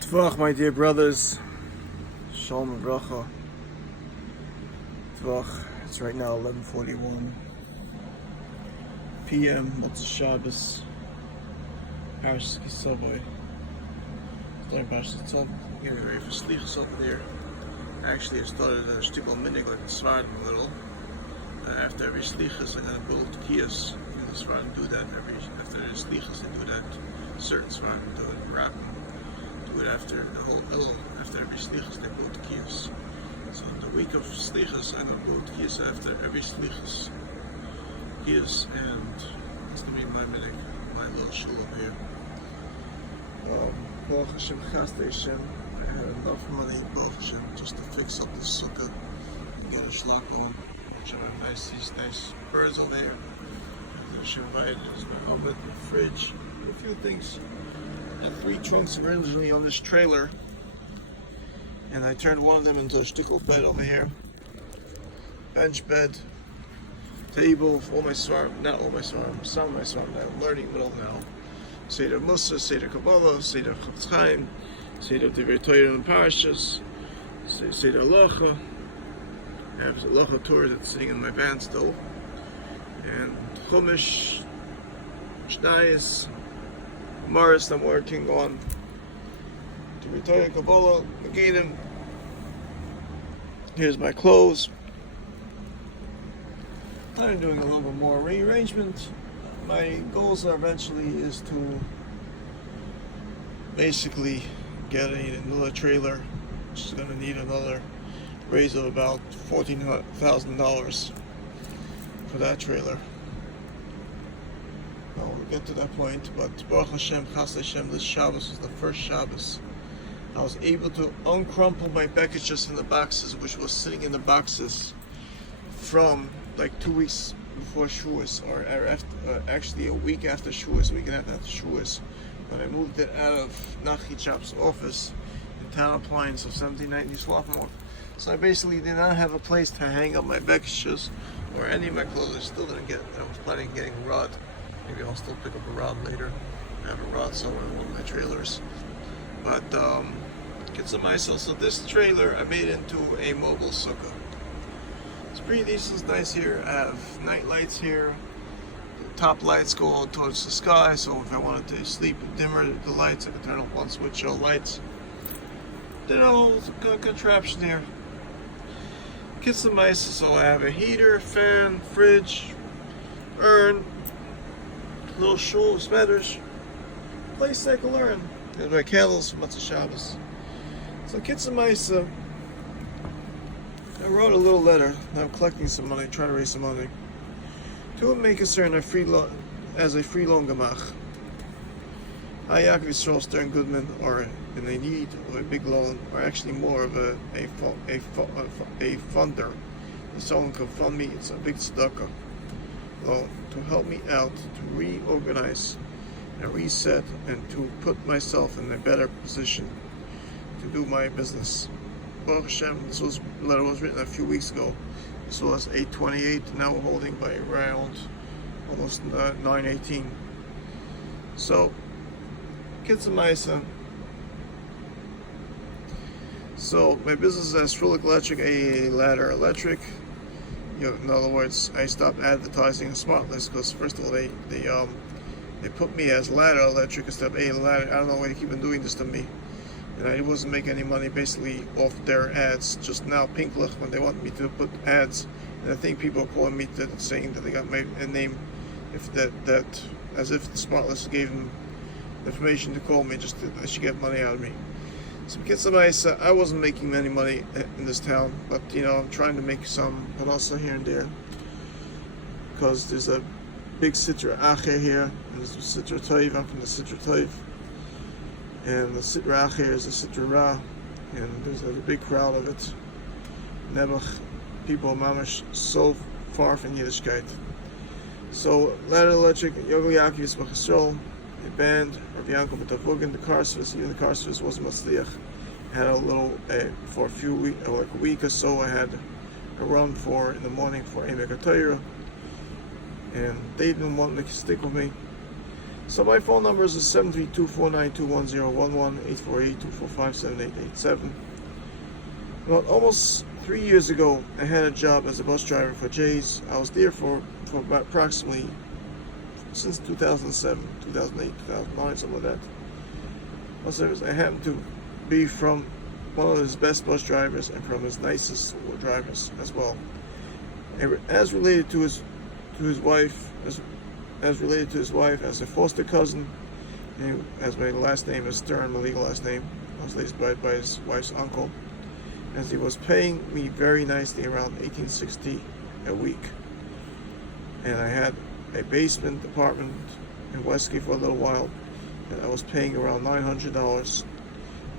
Tvach, my dear brothers, Shalom and Bracha. Tvach, it's right now 11:41 p.m. Motzei Shabbos. Parashas Kisavai. Starting Parashas Tzov. Getting ready for Slichos over there. Actually, I started a shtickle minig like the Svardim a little. After every Slichos, I'm going to build Kiyas. The Svardim do that after the Slichos. They do that. Certain Svardim do it, wrap them. Do it after the whole Elul. After every Slichos, they build Kiyas. So in the week of Slichos, I'm going to build Kiyas after every Slichos. Kiyas, and it's going to be my minig, my little shul over here. Baruch Hashem, Chasdei Hashem. I had enough money, Baruch Hashem, just to fix up the sukkah and get a shlach on. Which I have these nice birds over here. Hashem invited, there's my oven, the fridge, a few things. I had 3 trunks originally on this trailer, and I turned one of them into a shtickle bed over here. Bench bed, table, all my svarim, not all my svarim, some of my svarim that I'm learning well now. Seder Musa, Seder Kabbalah, Seder Chofetz Chaim, Seder Divrei Torah and Parashas, Seder Halacha. I have a Halacha Torah that's sitting in my van still, and Chumash, Shnayos, Maris I'm working on, Divrei Torah, Kabbalah, Megidim. Here's my clothes. I'm doing a little bit more rearrangement. My goals are eventually is to basically get another trailer, which is going to need another raise of about $14,000 for that trailer. Well, we'll get to that point, but Baruch Hashem, Chasdei Hashem, this Shabbos was the first Shabbos I was able to uncrumple my packages in the boxes, which was sitting in the boxes from like 2 weeks before Shavuos, or after, actually a week after Shavuos, a week and a half after Shavuos, when I moved it out of Nachi Chop's office in Town Appliance of 1790 Swarthmore. So I basically did not have a place to hang up my packages or any of my clothes. I still didn't get. I was planning on getting a rod. Maybe I'll still pick up a rod later. I have a rod somewhere in one of my trailers. But get some myself. So this trailer I made into a mobile sukkah. It's pretty decent, it's nice here. I have night lights here. The top lights go towards the sky, so if I wanted to sleep dimmer the lights, I could turn off one switch, show lights. Then it's a good contraption here. Get some ice, so I have a heater, fan, fridge, urn, little shul, smetters, place I can learn. There's my candles for Motzei Shabbos. So get some ice. I wrote a little letter. I'm collecting some money, trying to raise some money. To make concern as a free loan gemach. I, Yaakov Yisrael Stern Goodman, are in a need of a big loan, or actually more of a funder. If someone can fund me, it's a big tzedakah loan to help me out, to reorganize and reset, and to put myself in a better position to do my business. Baruch Hashem, this letter was written a few weeks ago. This was 8:28. Now we're holding by around almost 9:18. So, Kitzamaisa. So my business is Astrolik Electric, a ladder electric. In other words, I stopped advertising SmartList because first of all they put me as ladder electric instead of a ladder. I don't know why they keep on doing this to me. And I wasn't making any money basically off their ads. Just now, Pinklich, when they want me to put ads, and I think people are calling me saying that they got my name, if that as if the SmartList gave them information to call me, just they should get money out of me. So get some ice. I wasn't making any money in this town, but I'm trying to make some, but also here and there, because there's a big Sitra Acher here, and there's a Sitra Toiv. I'm from the Sitra Toiv. And the Sitra Acher is the Sitra Ra, and there's a big crowd of it. Nebuch, people mamish so far from Yiddishkeit. So ladder electric, Yogo Yaakov Yismach Yisrael, the band, Rabbi Yankel B'Tavugin, the car service. Even the car service wasn't Matzliach. I had a little for a few weeks, like a week or so. I had a run in the morning for Emek HaTorah, and they didn't want to stick with me. So my phone number is 732-492-1011, 848-245-7887. About almost 3 years ago, I had a job as a bus driver for Jay's. I was there for about approximately since 2007, 2008, 2009, something like that. Bus service. I happened to be from one of his best bus drivers and from his nicest drivers as well. As related to his wife, as related to his wife, as a foster cousin, as my last name is Stern, my legal last name. I was raised by his wife's uncle, as he was paying me very nicely, around $18.60 a week. And I had a basement apartment in Westgate for a little while, and I was paying around $900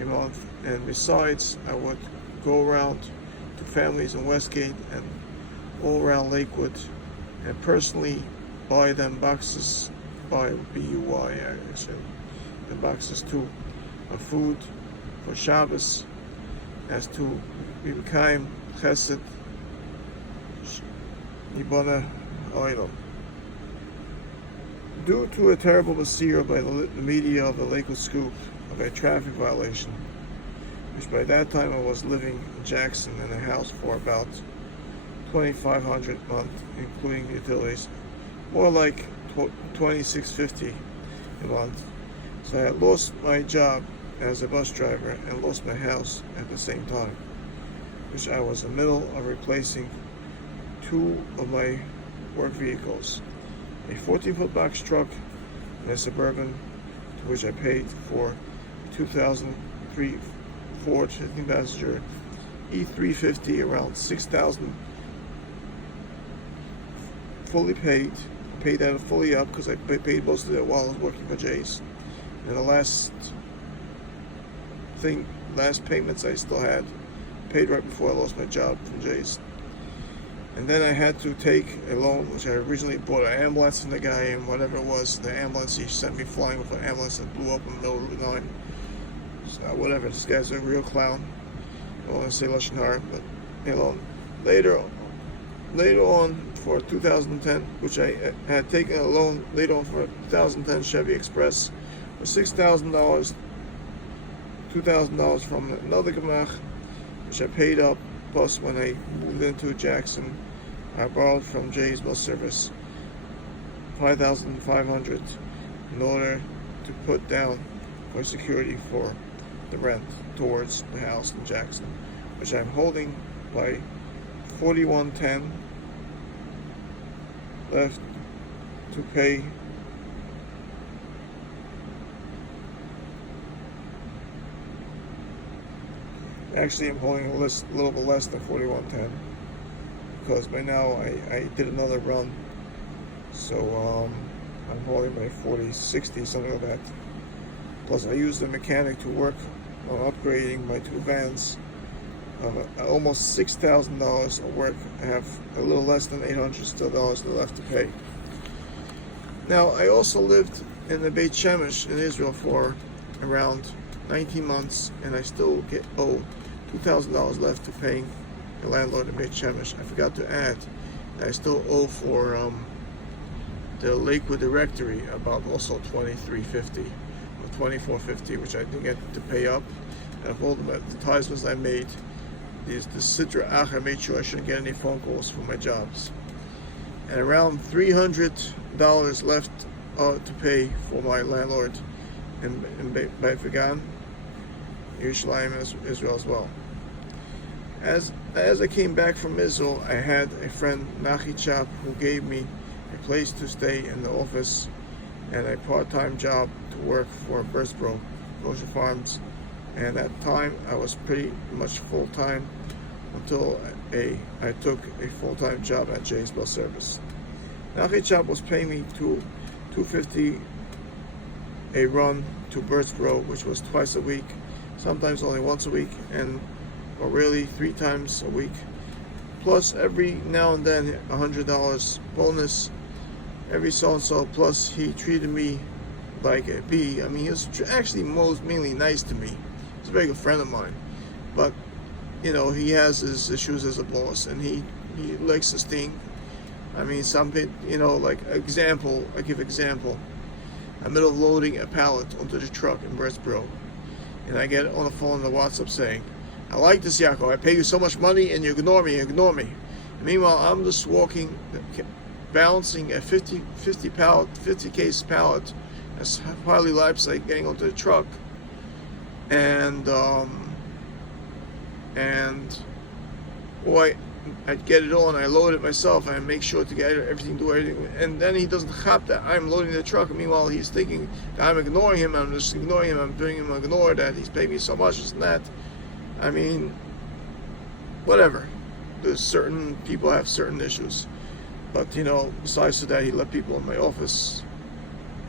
a month. And besides, I would go around to families in Westgate and all around Lakewood and personally buy them boxes, B-U-Y actually, the boxes too, of food for Shabbos, as to Bibkaim, Chesed, Yibana, Oilo. Due to a terrible basir by the media of the Lakewood Scoop of a traffic violation, which by that time I was living in Jackson in a house for about $2,500 a month, including utilities, more like $2,650 a month. So I had lost my job as a bus driver and lost my house at the same time, which I was in the middle of replacing two of my work vehicles, a 14-foot box truck and a Suburban, to which I paid for a 2003 Ford 15-passenger E350, around $6,000, fully paid. I paid that fully up because I paid most of it while I was working for Jay's. And the last payments I still had, paid right before I lost my job from Jay's. And then I had to take a loan, which I originally bought an ambulance from the guy, and whatever it was, the ambulance, he sent me flying with an ambulance that blew up in the middle of Route 9. So whatever, this guy's a real clown. I don't want to say Lashon Hara, but later on for 2010, which I had taken a loan later on for a 2010 Chevy Express for $6,000, $2,000 from another Gemach, which I paid up. Plus, when I moved into Jackson, I borrowed from Jay's Bus Service $5,500 in order to put down for security for the rent towards the house in Jackson, which I'm holding by $4,110 left to pay. Actually, I'm holding a little bit less than $4,110 because by now I did another run, so I'm holding by $40.60, something like that. Plus, I used a mechanic to work on upgrading my two vans. Almost $6,000 of work. I have a little less than $800 still left to pay. Now, I also lived in the Beit Shemesh in Israel for around 19 months, and I still owe $2,000 left to paying the landlord in Beit Shemesh. I forgot to add that I still owe for the Lakewood Directory about also $23.50 or $24.50, which I didn't get to pay up. And of all the advertisements I made, the Sidra Ach, I made sure I shouldn't get any phone calls for my jobs. And around $300 left to pay for my landlord in Beit Vegan, Yerushalayim, Israel as well. As I came back from Israel, I had a friend, Nachi Chap, who gave me a place to stay in the office and a part-time job to work for Birdsboro Kosher Farms. And at that time, I was pretty much full-time until I took a full-time job at Jay's Bus Service. Nachi Chap was paying me $250 a run to Birdsboro, which was twice a week, sometimes only once a week, or really 3 times a week. Plus, every now and then, $100 bonus, every so-and-so. Plus, he treated me like a bee. I mean, he was actually mainly nice to me. He's a very good friend of mine. But, he has his issues as a boss, and he likes his thing. I mean, some people, I give example. I'm middle of loading a pallet onto the truck in Britsboro, and I get on the phone on the WhatsApp saying, I like this, Yaakov. I pay you so much money and you ignore me. And meanwhile, I'm just walking, balancing a 50 case pallet as Harley Leipzig, getting onto the truck, and boy, I get it on, I load it myself, and I make sure to get everything, do everything, and then he doesn't cop that I'm loading the truck, and meanwhile he's thinking that I'm ignoring him, I'm just ignoring him, I'm doing him ignore that he's paying me so much, this and that. I mean, whatever. There's certain people have certain issues, but besides that, he let people in my office.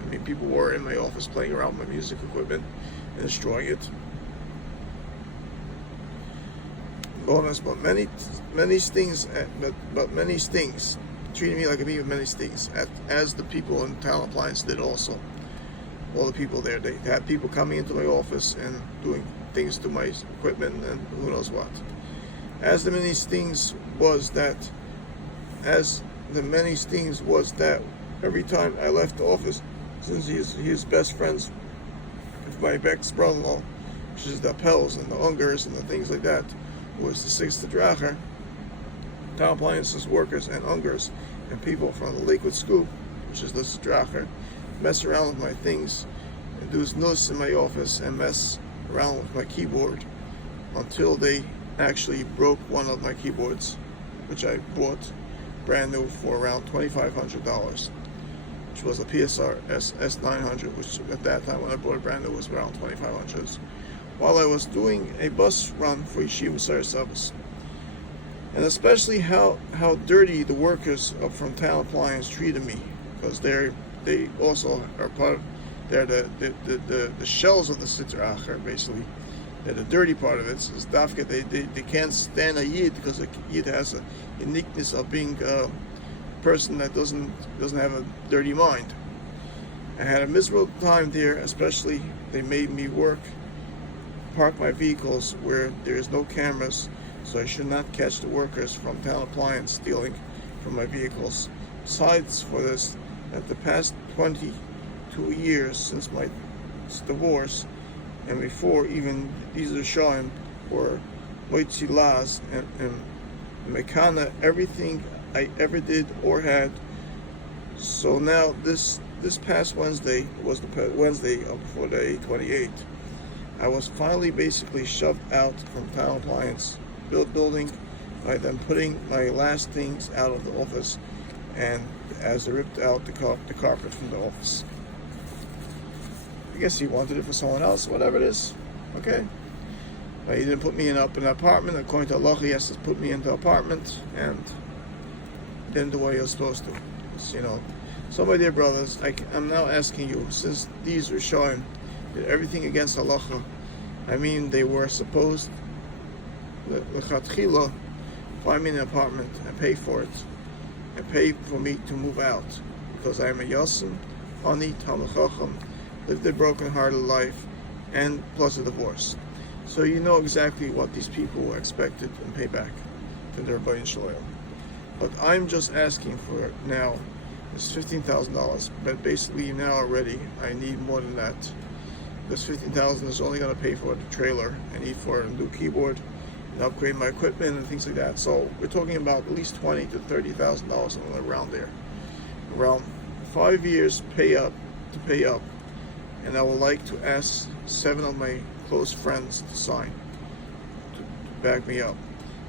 I mean, people were in my office playing around with my music equipment and destroying it. Bonus, but many stings, but many stings, treating me like a bee with many stings, as the people in Talent Appliance did also. All the people there, they had people coming into my office and doing things to my equipment and who knows what. As the many stings was that every time I left the office, since he's best friends with my ex-brother-in-law, which is the Pels and the Ungers and the things like that, was the Sixth Dracher, Talent Appliances workers and Ungers and people from the Lakewood Scoop, which is the Dracher, mess around with my things and do nuss in my office and mess around with my keyboard until they actually broke one of my keyboards, which I bought brand new for around $2,500, which was a PSR S900, which at that time when I bought it brand new was around $2,500. While I was doing a bus run for Yeshiva Messiah Service, and especially how dirty the workers from Talent Appliance treated me, because they also are part of, they're the shells of the Sitra Acher, basically. They're the dirty part of it. So Dafka, they can't stand a Yid because a Yid has a uniqueness of being a person that doesn't have a dirty mind. I had a miserable time there, especially they made me park my vehicles where there is no cameras, so I should not catch the workers from Talent Appliance stealing from my vehicles. Besides for this, at the past 22 years since my divorce, and before even these are showing or Moitzi Laz and Mekana, everything I ever did or had. So now this past Wednesday was the Wednesday before the 28th. I was finally basically shoved out from Talent Appliance building by them putting my last things out of the office, and as they ripped out the carpet from the office. I guess he wanted it for someone else, whatever it is. Okay. But he didn't put me in an apartment. According to Allah, he has to put me into an apartment, and didn't do what he was supposed to. So my dear brothers, I'm now asking you, since these are showing did everything against halacha. I mean, they were supposed l'chatchila find me an apartment and pay for it, and pay for me to move out, because I am a yasim, ani, talmid chacham, lived a broken-hearted life, and plus a divorce. So you know exactly what these people expected and pay back to their Rebbeinu Shalom. But I'm just asking for now is $15,000, but basically now already I need more than that. This $15,000 is only going to pay for the trailer. I need for a new keyboard and upgrade my equipment and things like that. So we're talking about at least $20,000 to $30,000 around there. Around 5 years pay up, and I would like to ask 7 of my close friends to sign to back me up.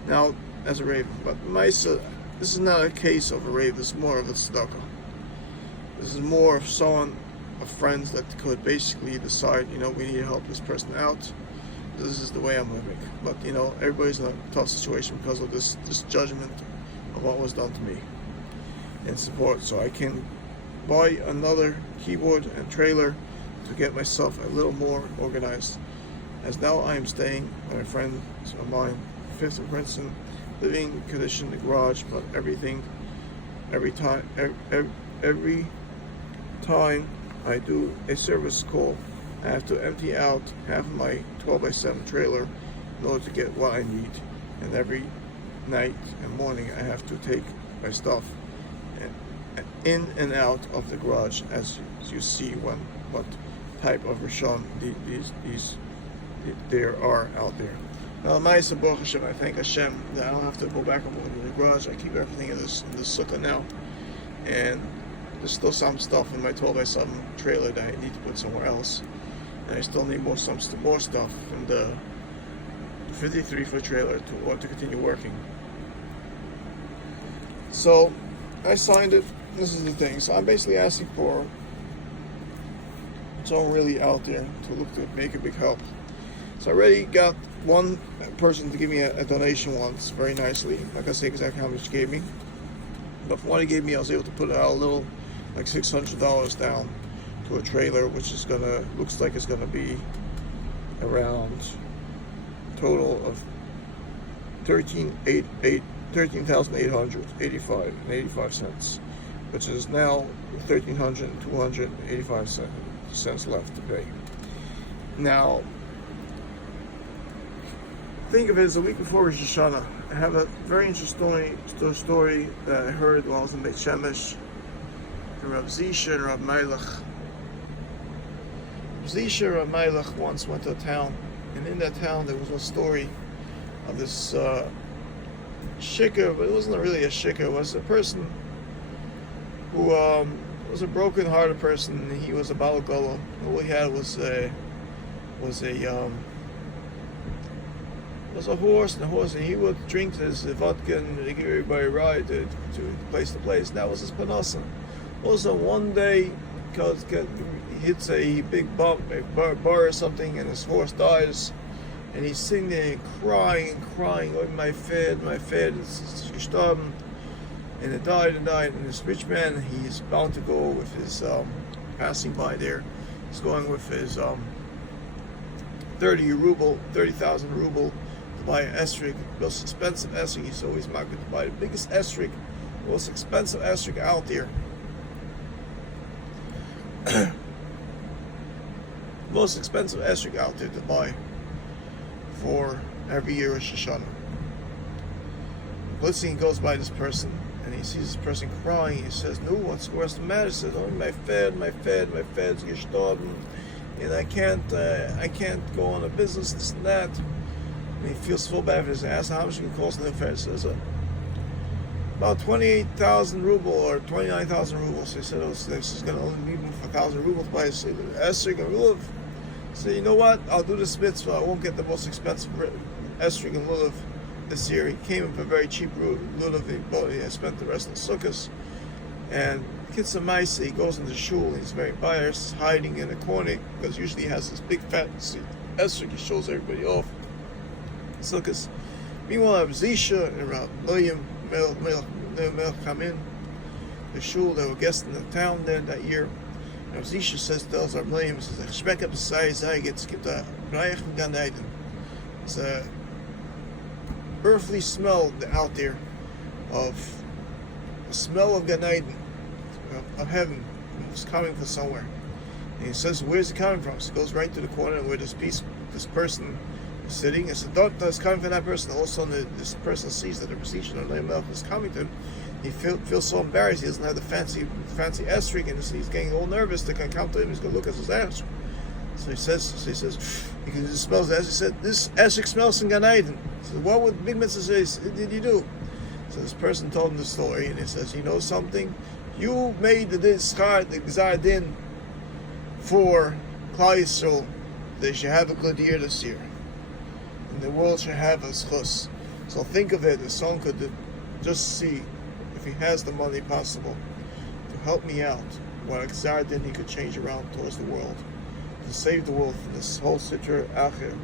Now, as a raven, but Maisa, this is not a case of a raven. This is more of a tzedakah. This is more of someone, of friends that could basically decide, we need to help this person out. This is the way I'm living. But everybody's in a tough situation because of this judgment of what was done to me and support. So I can buy another keyboard and trailer to get myself a little more organized. As now I am staying with my friend of mine, 5th and Princeton, living condition in the garage, but everything, every time I do a service call, I have to empty out half of my 12x7 trailer in order to get what I need. And every night and morning I have to take my stuff in and out of the garage, as you see what type of Rishon these there are out there. Now, Ma'aseh Baruch Hashem, I thank Hashem that I don't have to go back and forth in the garage. I keep everything in the sukkah now, and there's still some stuff in my 12x7 trailer that I need to put somewhere else, and I still need more stuff from the 53-foot trailer to continue working. So I signed it. This is the thing. So I'm basically asking for someone really out there to look to make a big help. So I already got one person to give me a donation once, very nicely. I'm not gonna say exactly how much he gave me, but from what he gave me, I was able to put out a little, like $600 down to a trailer, which is looks like it's gonna be around total of $13,885.85, which is now $1,302.85 left to pay. Now, think of it as a week before Rosh Hashanah. I have a very interesting story that I heard while I was in Beit Shemesh from Rav Zisha and Rav Meilach. Rav Zisha and Rav Meilach once went to a town, and in that town there was a story of this shikar, but it wasn't really a shikar. It was a person who was a broken-hearted person, and he was a Baal Gola. All he had was a horse, and he would drink his vodka and give everybody a ride to place to place. And that was his panasa. Also, one day, he hits a big bump, a bar or something, and his horse dies. And he's sitting there and crying, oh, my fed, it's gestorben. And it died. And this rich man, he's bound to go with his, passing by there, he's going with his 30,000 ruble, to buy an esrig, most expensive esrig. He's always marketed to buy the biggest esrig, most expensive esrig out there. Most expensive esrig out there to buy for every year of Rosh Hashanah. Blitzing goes by this person, and he sees this person crying. He says, "No, what's the matter?" He says, "Oh, my fed's gestorben, and I can't go on a business, this and that." And he feels so bad for this. And asks how much it costs in the fed. He says, about 28,000 ruble or 29,000 rubles. So he said, "Oh, this is going to only leave him for 1,000 rubles to buy a esrig and lulav." So you know what? I'll do this mitzvah. I won't get the most expensive esrig and lulav this year. He came in for a very cheap lulav. He spent the rest of the sukkahs. And Kitzur Ma'aseh, he goes into shul, and he's very biased, hiding in a corner, because usually he has this big fat esrig. He shows everybody off. Sukkahs. Meanwhile, Rav Zisha and Rav William Melch come in the shul. They were guests in the town there that year. Rav Zisha tells Rav William, he says, "Ich schmecke up the size, es gibt a Reich von Gan Eden." It's a earthly smell out there of the smell of Gan Eden, of heaven. It's coming from somewhere. And he says, "Where's it coming from?" So he goes right to the corner where this person is sitting, and says, "That's coming from that person." All of a sudden, this person sees that the position of Melch is coming to him. He feels so embarrassed. He doesn't have the fancy esrig, and he's getting all nervous. They can come to him. He's going to look at his esrig. So he says, he can just smell the esrig. He said, "This esrig smells in Gan Eden." So what would Big Mitzvah say? Did you do? So this person told him the story, and he says, "You know something? You made the Gzar Din for Klal Yisrael. They should have a good year this year, and the world should have a schus. So think of it, if someone could just see if he has the money possible to help me out, what Gzar Din he could change around towards the world, to save the world from this whole Sitra Acher,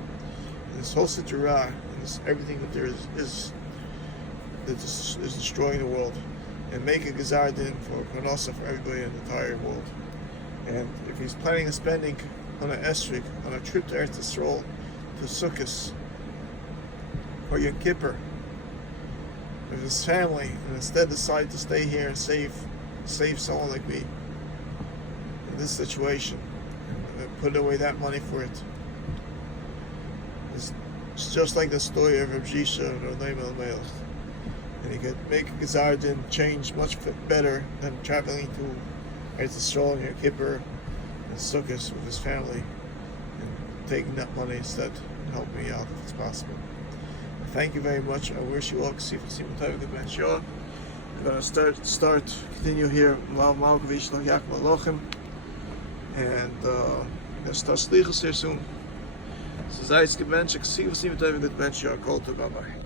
this whole Sitra Ra, and this everything that there is destroying the world, and make a Gzar Din for Parnasa for everybody in the entire world." And if he's planning on spending on an esrig, on a trip to Eretz Yisrael, to Sukkot, or Yom Kippur, with his family, and instead decide to stay here and save someone like me in this situation, and put away that money for it. It's just like the story of Rav Zisha and Rav Melch. and he could make a Gazardin change much better than traveling to Eretz Yisrael and Yom Kippur and Sukkot with his family, and taking that money instead and help me out if it's possible. Thank you very much. I wish you all Ksif Sim Tov Good Ben Shor. I'm going to continue here Lav Malkovich Lo Yaakov Lochem, and going to start Slichus here soon. So Zayis Good Ben Shor, Ksif Sim Tov Good Ben Shor. Kol Tov. Bye bye.